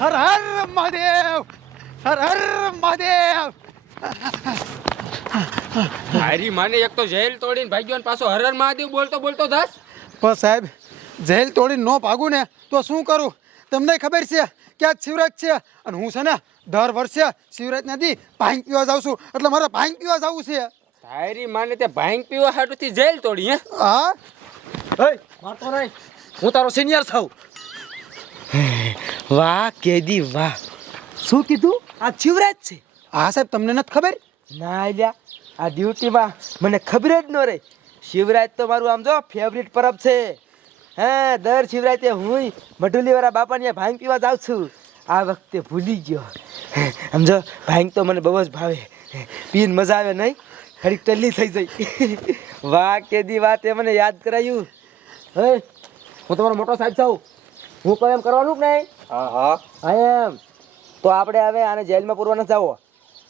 હર હર મહાદેવ, હર હર મહાદેવ. મારી માને એક તો જેલ તોડીને ભાગ્યો ને પાછો હરર મહાદેવ બોલતો બોલતો દાસ. પણ સાહેબ જેલ તોડીને ન ભાગું ને તો શું કરું? તમને ખબર છે કે આજ શિવરાત છે અને હું છે ને દર વર્ષે શિવરાતના દી ભાંગ પીવા જાઉં છું, એટલે મારે ભાંગ પીવા જવું છે. તારી માને તે ભાંગ પીવા હાટુથી જેલ તોડી હે? હા એય મારતો નહીં, હું તારો સિનિયર છું. વાહ કેદી વાહ, શું કીધું? આ શિવરાજ છે? હા સાહેબ, તમને નથી ખબર? ના લ્યા, આ ડ્યુટીમાં મને ખબર જ ન રહી. શિવરાજ તો મારું આમ જો ફેવરિટ પરબ છે. હા, દર શિવરાતે હું મઢુલીવાળા બાપાને ભાંગ પીવા જાઉં છું. આ વખતે ભૂલી ગયો. સમજો, ભાંગ તો મને બહુ જ ભાવે, પીને મજા આવે નહીં, ઘડીક ટલ્લી થઈ જાય. વાહ કેદી વાત, એ મને યાદ કરાયું. હે, હું તમારો મોટો સાહેબ છું, હું કહું એમ કરવાનું કે નહીં? હા હા હા એમ. તો આપણે હવે આને જેલમાં પૂરવાના જાઓ.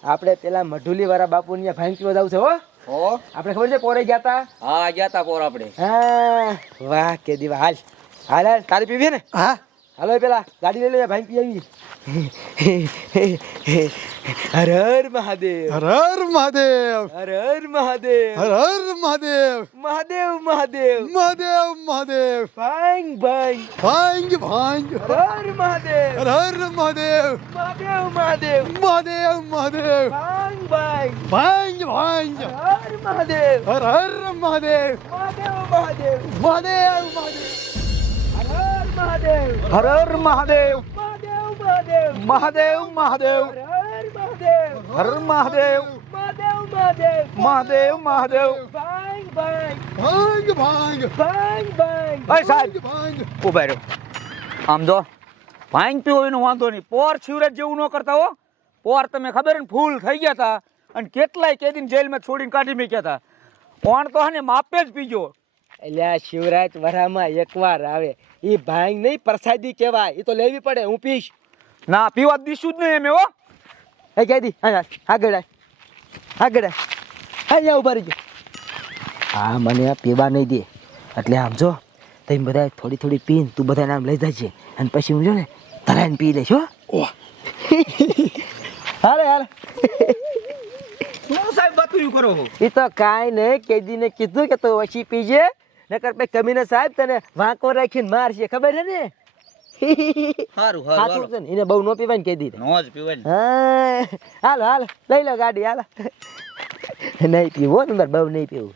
આપણે પેલા મઢુલીવાળા બાપુને ભાંગ પીવા જાવ છે. હો હો, આપણે ખબર છે પોરે ગયા તા? હા ગયા તા પોર આપણે. હા, વાહ કેદી વાહ. હાલ હાલ હાલ, તારી પીવી ને? હા હાલો પેલા ગાડી લઈ લે, ભાઈ પી આવી. હર હર મહાદેવ, હર હર મહાદેવ, હર હર મહાદેવ, હર હર મહાદેવ, મહાદેવ મહાદેવ, મહાદેવ મહાદેવ, ભાંગ ભાંગ, ભાંગ ભાંગ, હર હર મહાદેવ, હર હર મહાદેવ, મહાદેવ મહાદેવ, મહાદેવ મહાદેવ, ભાંગ ભાંગ, ભાંગ ભાંગ, હર હર મહાદેવ, હર હર મહાદેવ, મહાદેવ મહાદેવ, મહાદેવ મહાદેવ, હર હર મહાદેવ, હર હર મહાદેવ, મહાદેવ મહાદેવ, મહાદેવ મહાદેવ, હર હર મહાદેવ, હર મહાદેવ, મહાદેવ મહાદેવ, મહાદેવ મહાદેવ, ભાંગ ભાંગ, ભાંગ ભાંગ, ભાંગ ભાંગ. અય સાહેબ ભાંગ. ઉભા રહ્યો. આમ જો ભાંગ પીવો એનો વાંધો નહીં, પોર શિવરાજ જેવું ન કરતા હો. પોર તમે ખબર ને ફૂલ થઈ ગયા હતા અને કેટલાય કેદીને જેલમાં છોડીને કાઢી મૂક્યા હતા. કોણ તો હને માપે જ પીજો. અલ્યા શિવરાજ વરામાં એકવાર આવે, એ ભાંગ નહીં પ્રસાદી કહેવાય, એ તો લેવી પડે. હું પીશ. ના પીવા દીશું જ નહીં એમ હો. એ કહી દી, આગળ આય, આગળ આય, અહીંયા ઉભા રહી ગયો. હા, મને આ પીવા નહીં દે, એટલે આમ જો તમે બધા થોડી થોડી પીને તું બધાને આમ લઈ જાય છે, અને પછી હું જો ને તરાઈને પી લઈશ. હો હાલે હાલે. શું સાહેબ બતું કરો છો? એ તો કાંઈ નહીં, કેદીને કીધું કે તું ઓછી પીજે, નકર પછી કમીને સાહેબ તને વાંકો રાખીને મારશે, ખબર છે ને? સારું સાચું છે ને, એને બહુ ન પીવાય ને કેદી. નો જ પીવાય ને. હા, હાલો હાલો, લઈ લો ગાડી, હાલો. નહીં પીવો ને મારે, બહુ નહીં પીવું.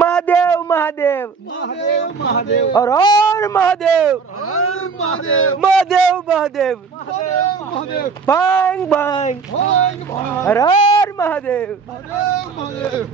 મહાદેવ મહાદેવ, મહાદેવ મહાદેવ, હર હર મહાદેવ, હર મહાદેવ, મહાદેવ મહાદેવ, મહાદેવ મહાદેવ, ભાંગ ભાંગ, ભાંગ ભાંગ, હર હર મહાદેવ. મહાદેવ મહાદેવ.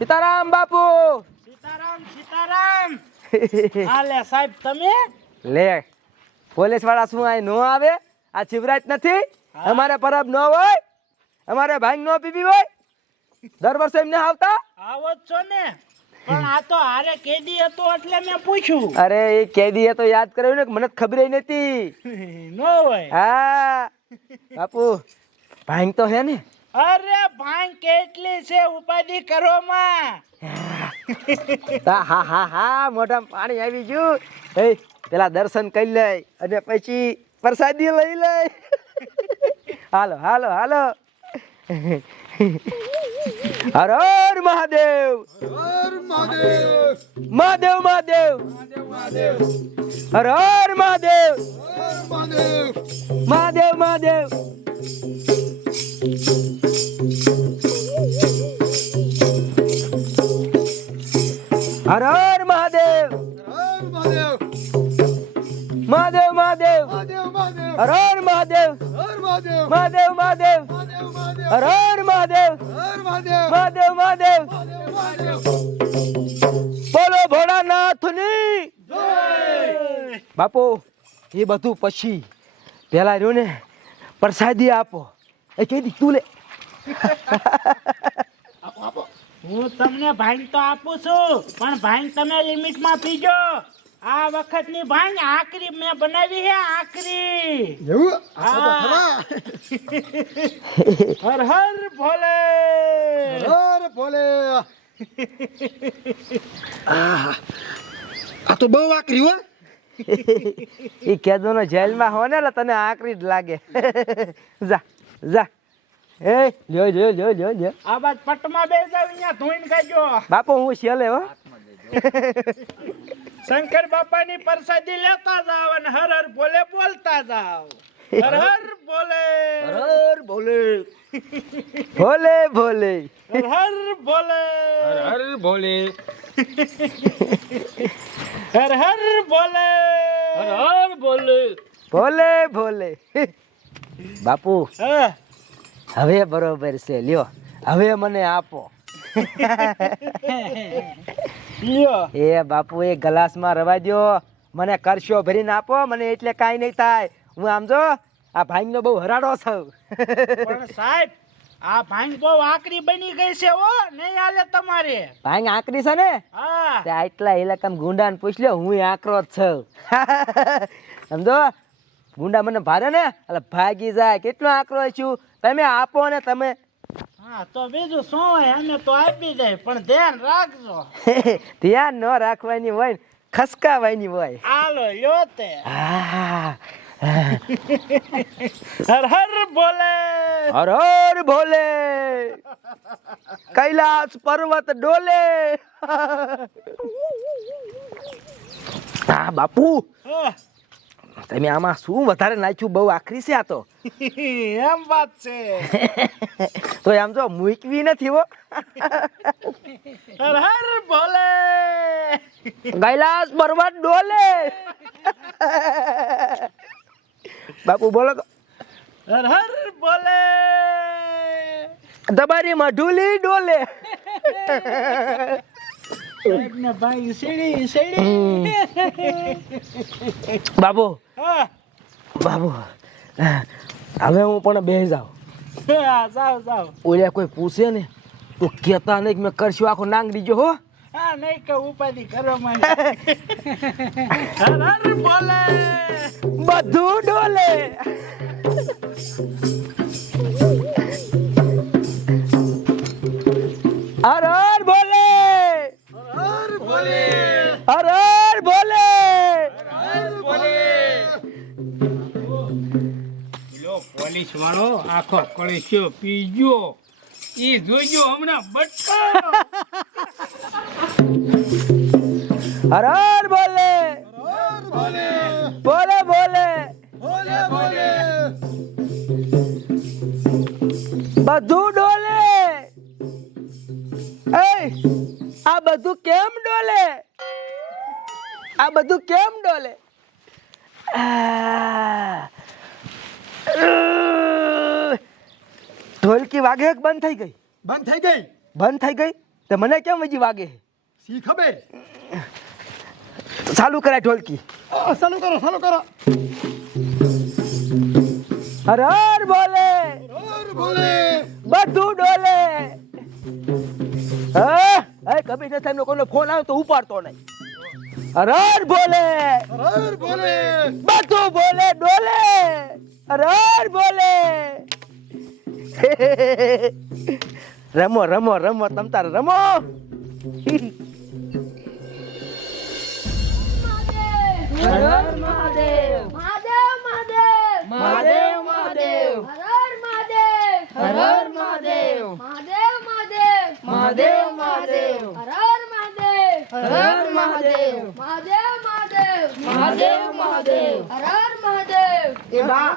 સીતારામ બાપુ. સીતારામ સીતારામ. હાલે સાહેબ તમે? લે, પોલીસ વાળા શું આ નો આવે? આ શિવરાજ નથી? અમારે પરબ ન હોય, અમારે ભાંગ નો પીવી હોય, દર વર્ષે એમને આવતા? આવો જ છો ને, પણ આ તો હારે કેદી હતો એટલે મેં પૂછ્યું. અરે એ કેદી એ તો યાદ કર્યું ને, મને ખબર નથી. ન હોય. હા બાપુ, ભાંગ તો હે ને? અરે ભાંગ કેટલી છે, ઉપાધિ કરો માં. હા હા હા, મોઢામાં પાણી આવી ગયું. એ પેલા દર્શન કરી લે અને પછી પ્રસાદી લઈ લે. હાલો હાલો હાલો. હર હર મહાદેવ, હર મહાદેવ, મહાદેવ મહાદેવ, મહાદેવ, હર હર મહાદેવ, હર મહાદેવ, મહાદેવ મહાદેવ. હર હર મહાદેવ, હર મહાદેવ, મહાદેવ મહાદેવ, મહાદેવ મહાદેવ, હર હર મહાદેવ, હર મહાદેવ, મહાદેવ મહાદેવ, મહાદેવ મહાદેવ, હર હર મહાદેવ, હર મહાદેવ, મહાદેવ મહાદેવ. મહાદેવ મહાદેવ. બોલો ભોળાનાથની જય. બાપુ. એ બધું પછી પેલા રહ્યું ને પ્રસાદી આપો. એ કેદી તું લે. હું તમને ભાંગ તો આપું છું પણ ભાંગ તમે લિમિટમાં પીજો. આ વખતની ભાંગ આકરી મેં બનાવી છે, આકરી. એવું હા. આ તો હર હર ભોલે. ખરા. અરે ભોલે આ તો બહુ આકરી હો. એ કેદોનો જેલમાં હો ને એટલે તને આકરી જ લાગે. જા જા. એ લ્યો લ્યો લ્યો લ્યો લ્યો. આ બાદ પટમાં બે જાવ, અહીંયા ધોઈને કાઢજો. બાપુ હું છેલે હો. શંકર બાપાની પ્રસાદી લેતા જાવ અને હર હર ભોલે બોલતા જાવ. હર હર ભોલે. હર ભોલે ભોલે ભોલે. હર હર ભોલે. હર ભોલે. હર હર ભોલે. હર ભોલે. ભોલે ભોલે. બાપુ હા. હવે બરોબર છે, લ્યો હવે મને આપો. લ્યો. એ બાપુ એક ગ્લાસમાં રવા દ્યો, મને કરશો ભરીને આપો, મને એટલે કાંઈ નહીં થાય. હું આમ જો આ ભાઈનો બહુ હરાડો છું. પણ સાહેબ આ ભાંગ બહુ આકરી બની ગઈ છે હો, નહીં હાલે તમારે. ભાઈ આકરી છે ને હા. તે આટલા ઇલાકામાં ગુંડાને પૂછ લ્યો, હું આકરો જ છું. સમજો ગુંડા મને ભારે ને એટલે ભાગી જાય. કેટલો આકરો છું, તમે આપો ને તમે. હા તો બીજું શું હોય, અમે તો આપી જાય પણ ધ્યાન રાખજો. ધ્યાન ન રાખવાની હોય ને ખસકાવાની હોય. હાલો લ્યો તે. આહ. હર હર ભોલે. હર હર ભોલે. કૈલાસ પર્વત ડોલે. હા બાપુ હા. તમે આમાં શું વધારે નાખ્યું? બહુ આખરી છે આ તો. એમ વાત છે. તો આમ તો મૂકવી નથી હો. હર હર ભોલે. કૈલાસ પર્વત ડોલે. બાપુ બોલો તો. હર હર ભોલે. તમારી મઢુલી ડોલે. સાહેબને ભાઈ સીડી સીડી. બાબુ હા. બાબુ હવે હું પણ બેસી જાઉં. હા, જાવ જાવ. ઓલા કોઈ પૂછે ને તો કેતા નહીં કે મેં કરશું આખો નાંગ દીજો હો. હા નહીં કે ઉપાધિ કરો મને. હર હર ભોલે. બધું ડોલે. હર હર ભોલે. અરે ભોલે હર હર ભોલે. પેલો પોલીસ વાળો આખો કળશ્યો પીજો, ઈ જોજો હમણાં બટકો. હર હર ભોલે. ભોલે ભોલે ભોલે. ભોલે ભોલે બધું ડોલે. એ આ બધું કેમ ડોલે? આ બધું કેમ ડોલે? ઢોલકી વાગે કે બંધ થઈ ગઈ? બંધ થઈ ગઈ. બંધ થઈ ગઈ તો મને કેમ હજી વાગે? સી ખબર. ચાલુ કરાય ઢોલકી. ચાલુ કરો ચાલુ કરો. હર હર ભોલે. અરે ભોલે બધું ડોલે. હા કબીર સાહેબ નો કોઈનો ફોન આવ્યો તો ઉપાડતો નહીં. હર હર ભોલે. અરે ભોલે બધું બોલે ડોલે. હર હર ભોલે. રમો રમો રમો તમ તારે રમો. હર હર મહાદેવ. મહાદેવ મહાદેવ. મહાદેવ મહાદેવ. હર હર મહાદેવ. હર હર મહાદેવ. મહાદેવ મહાદેવ. મહાદેવ મહાદેવ. હર હર મહાદેવ. હર હર મહાદેવ. મહાદેવ મહાદેવ. મહાદેવ મહાદેવ. હર હર મહાદેવ. એ બા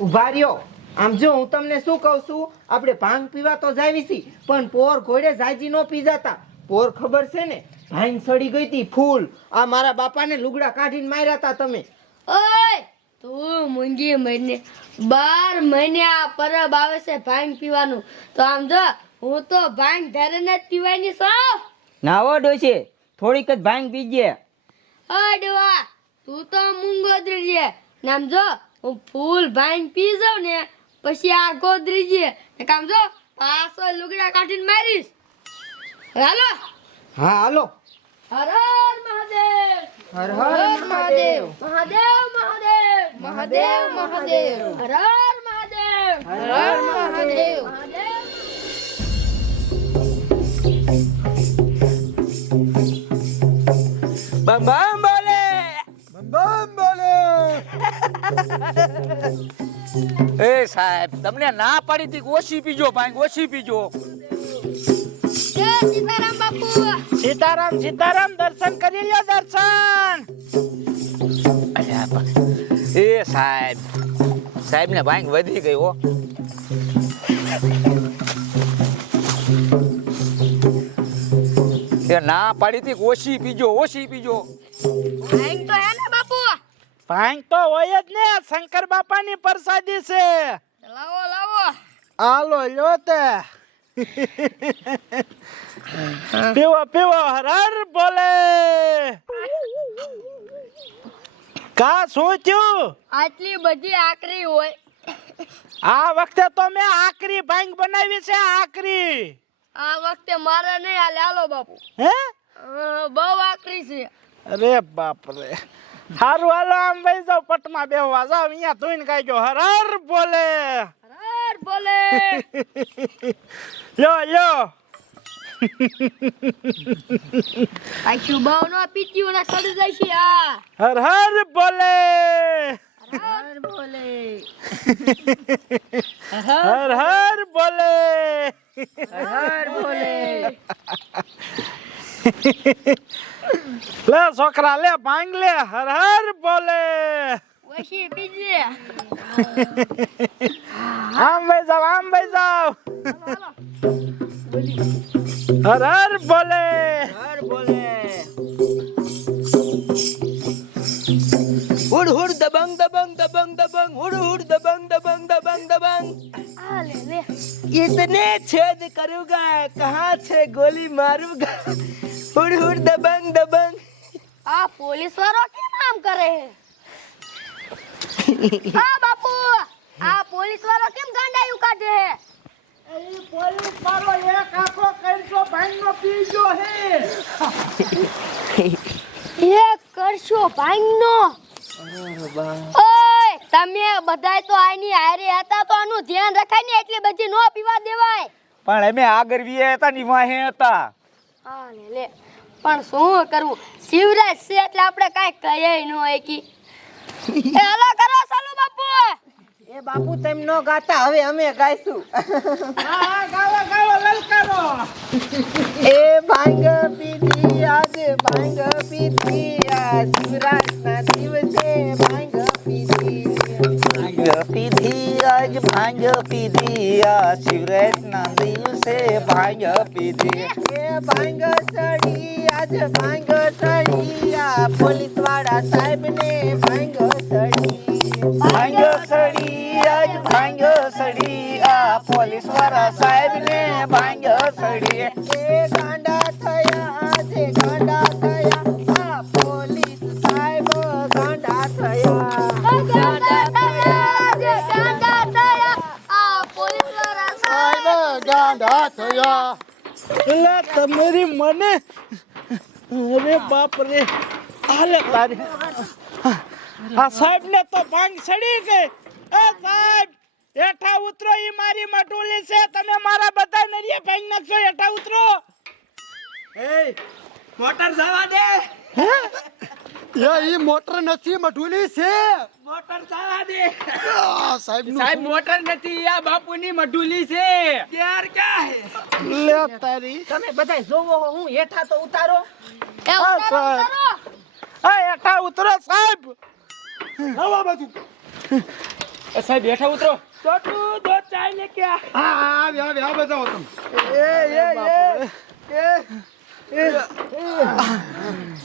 ઉભા રહ્યો. આમ જો હું તમને શું કહું છું, આપણે ભાંગ પીવા તો જાવી છી પણ પોર ઘોડે જાજી નો પી જતા. પોર ખબર છે ને ભાંગ સડી ગઈ તી ફૂલ. આ મારા બાપાને લુગડા કાઢીને માર્યા હતા તમે. ઓય તું મૂંગી મહિને 12 મહિને આ પરબ આવે છે ભાંગ પીવાનું. તો આમ જો હું તો ભાંગ ધરીને જ પીવાની છું. નાવો ડોશી થોડીક જ ભાંગ પીજે. ઓય ડોવા તું તો મૂંગો દ્રજે. નામ જો હું ફૂલ ભાંગ પી જાઉં ને પછી આ ગોદરીજી ને કામ જો પાછો લુગડા કાઢીને મારીશ. હાલો. હા હાલો. હર હર મહાદેવ. હર હર મહાદેવ. મહાદેવ મહાદેવ. મહાદેવ મહાદેવ. હર હર મહાદેવ. હર હર મહાદેવ. મહાદેવ. બમ બમ બોલે. બમ બોલે. એ સાહેબ તમને ના પાડી હતી કે ઓછી પીજો ભાંગ, ઓછી પીજો. જય સીતારામ બાપુ. સીતારામ સીતારામ, દર્શન કરી લ્યો દર્શન. અલ્યા પણ એ સાહેબ ને ભાંગ વધી ગઈ હો. એ ના પાડી હતી કે ઓછી પીજો, ઓછી પીજો. ભાંગ તો હે ને બાપુ. ભાંગ તો હોય જ ને, શંકર બાપાની પ્રસાદી છે. લાવો લાવો. હાલો લ્યો તે. પીવો પીવો, હર હર બોલે. કા શું થયું? આટલી બધી આકરી હોય. આ વખતે તો મેં આકરી ભાંગ બનાવી છે, આકરી. આ વખતે મારે નહીં હાલે. હાલો બાપુ. હે? બહુ આકરી છે. અરે બાપ રે. હારું હાલો, આમ વહી જાવ પટમાં બેહવા જાવ, અહીંયા ધોઈને કાઢજો. હર હર બોલે. હર હર બોલે. લ્યો લ્યો. પાછું બહુ નો પીત્યું ને સડી જાય છે. આ હર હર બોલે. હર હર બોલે. હર હર બોલે. હર બોલે. લે છોકરા લે, ભાંગ લે. હર હર બોલે. વશી પીજે. આમ વહી જાવ, આમ વહી જાવ. હર હર બોલે. હર બોલે. હુડ હુડ દબંગ દબંગ દબંગ દબંગ, હુડ હુડ દબંગ દબંગ દબંગ દબંગ. આ લે લે. इतने छेद करूंगा, कहाँ से गोली मारूंगा. हुड हुड दबंग दबंग. આ પોલીસ વાળો કેમ આમ કરે હે? આ બાપુ, આ પોલીસ વાળો કેમ ગાંડાયું કાઢે હે? પોલીસ વાળો એક આખો કરશો ભાંગનો પીજો હે. એક કરશો ભાંગનો. ઓય, તમે બધાય તો આની હારે હતા તો આનું ધ્યાન રખાય ને, એટલી બધી નો પીવા દેવાય. પણ અમે આગળ વીએ હતા ની વાહે હતા. હા લે લે. પણ શું કરવું, શિવરાજ છે એટલે આપણે કાંઈ કહીએ ન હોય કી. એ હાલો કરો ચાલુ બાપુ. એ બાપુ તેમ નો ગાતા, હવે અમે ગાઈશું. હા ગાવો ગાવો, લલકારો. એ ભાંગ પીધી આજ, ભાંગ પીધી આજ, શિવરાજ ના દિવસે ભાંગ પીધી. ભાંગ પીધી આજ, ભાંગ પીધી આ શિવરાજ ના દિવસે ભાંગ પીધી. એ ભાંગ સડી આજ, ભાંગ સડી આ, પોલીસ વાળા સાહેબ ને ભાંગ સડી. ભાંગ સડી આજ, ભાંગ સડી આ પોલીસ વાળા સાહેબ ને ભાંગ સડી. એ ગાંડા થયા આજે, ગાંડા થયા આ, પોલીસ સાહેબ ગાંડા થયા. ગાંડા થયા, જે ગાંડા થયા. આ પોલીસ વાળા સાહેબ ગાંડા થયા. એટલે તમારી મને, અરે બાપ રે. હાલે તારી. આ સાહેબ ને તો ભાંગ સડી ગઈ. એ સાહેબ હેઠા ઉતરો, ઈ મારી મટુલી છે. તમે મારા બધા નરિયે ભાંગ નાખશો, હેઠા ઉતરો. એ મોટર જવા દે. ઈ મોટર નથી, મઢુલી છે. મોટર જવા દે. સાહેબ સાહેબ મોટર નથી, આ બાપુની મઢુલી છે. યાર ક્યાં હે? લે તારી. તમે બધાય જોવો, હું હેઠા તો ઉતારો. એ ઉતારો, ઉતારો. આ હેઠા ઉતરો સાહેબ. આવા બાજુ. સાહેબ હેઠા ઉતરો. છોટું દો ચાય લે કે. હા આ બતાવો તમે.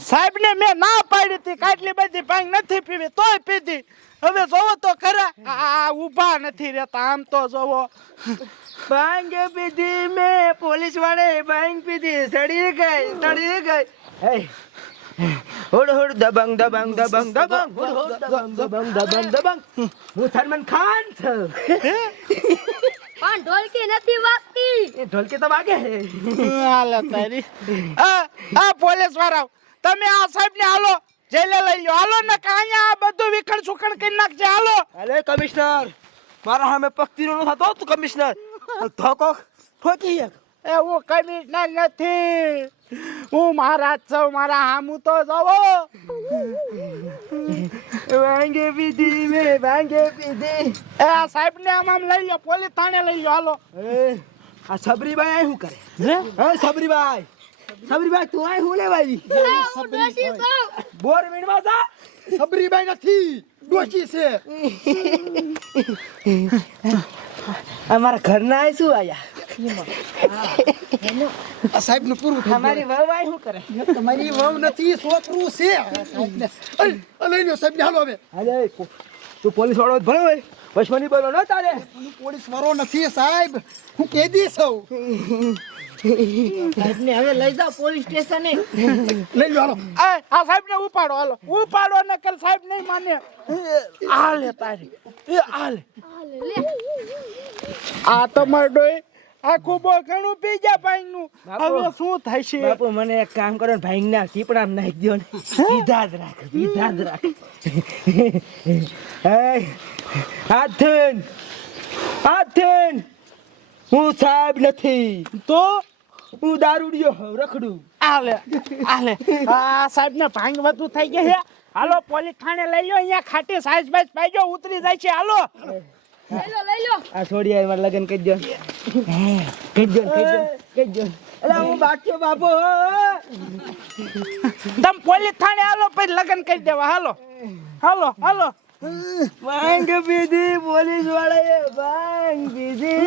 સાહેબ ને મેં ના પાડી હતી, કાટલી બધી ભાંગ નથી પીવી તોય પીધી. હવે જોવો તો ખરા, આ ઊભા નથી રહેતા. આમ તો જોવો. ભાંગ પીધી મેં, પોલીસ વાળે ભાંગ પીધી, સડી ગઈ સડી ગઈ. હે હોડ હોડ દબંગ દબંગ દબંગ દબંગ હોડ હોડ દબંગ દબંગ દબંગ દબંગ હું સલમાન ખાન છું પણ ઢોલકી નથી વાગતી. એ ઢોલકી તો વાગે હાલે તારી આ પોલીસ વાળા તમે આ સાહેબ ને હાલો જેલે લઈ લો હાલો ને કાયા આ બધું વિખણ સુખણ કરી નાખજે હાલો. અરે કમિશનર મારા સામે પકતીનો ન થતો તું કમિશનર ધોકો ઠોકી એક એવું કમિશનર નથી હું મહારાજ છું મારા હામું તો જવો. વાંગે પીધી મે વાંગે પીધી એ આ સાહેબ ને આમ લઈ લો પોલીસ થાણે લઈ લો હાલો. આ સબરીબાઈ શું કરે હા સબરીબાઈ સબરીબાઈ તું આય હું લેવાઈ એ, હું ડોશી છું. બોર મીણમાં જા સબરીબાઈ નથી, ડોશી છે. અમારા ઘરના આય શું આયા આ સાહેબનું પૂરું થઈ અમારી વહુ આય શું કરે ગયું. તમારી વહુ નથી, છોકરું છે. આ સાહેબને લઈ લો સાહેબને, હાલો હવે. અરે તું પોલીસ વાળો ભણ્યો હોય વશમની બોલો ન તારે હું પોલીસ વાળો નથી સાહેબ, હું કેદી છું. સાહેબને હવે લઈ જાઓ પોલીસ સ્ટેશને. લઈ લો હાલો. આ સાહેબ ને ઉપાડો હાલો ઉપાડો ને કર સાહેબ નહીં માને. હાલે તારી એ હાલે હાલે, લે. આ તમાર ડોય આખું બો ઘણું પી ગયા ભાઈ નું. બાપુ. હવે શું થાય છે? બાપુ મને એક કામ કરો ને ભાઈ ના ચીપડામાં નાખી દો ને સીધા જ રાખ સીધા જ રાખ હાથન હું સાહેબ નથી તો હું દારૂડિયો હોઉં, રખડું હાલે હાલે આ સાહેબ ને ભાંગ વધુ થઈ ગયા છે. હાલો પોલીસ થાણે લઈ લો અહીંયા ખાટી સાઈઝ બાઈઝ પાઈજો ઉતરી જાય છે હાલો. લઈ લો, લઈ લો. આ છોડી આવી મારે લગન કરી દો કરી દો અલા હું બાક્યો બાપુ તમે પોલીસ થાણે હાલો પછી લગ્ન કરી દેવા હાલો હાલો હાલો. ભાંગ પીધી પોલીસ વાળાએ ભાંગ પીધી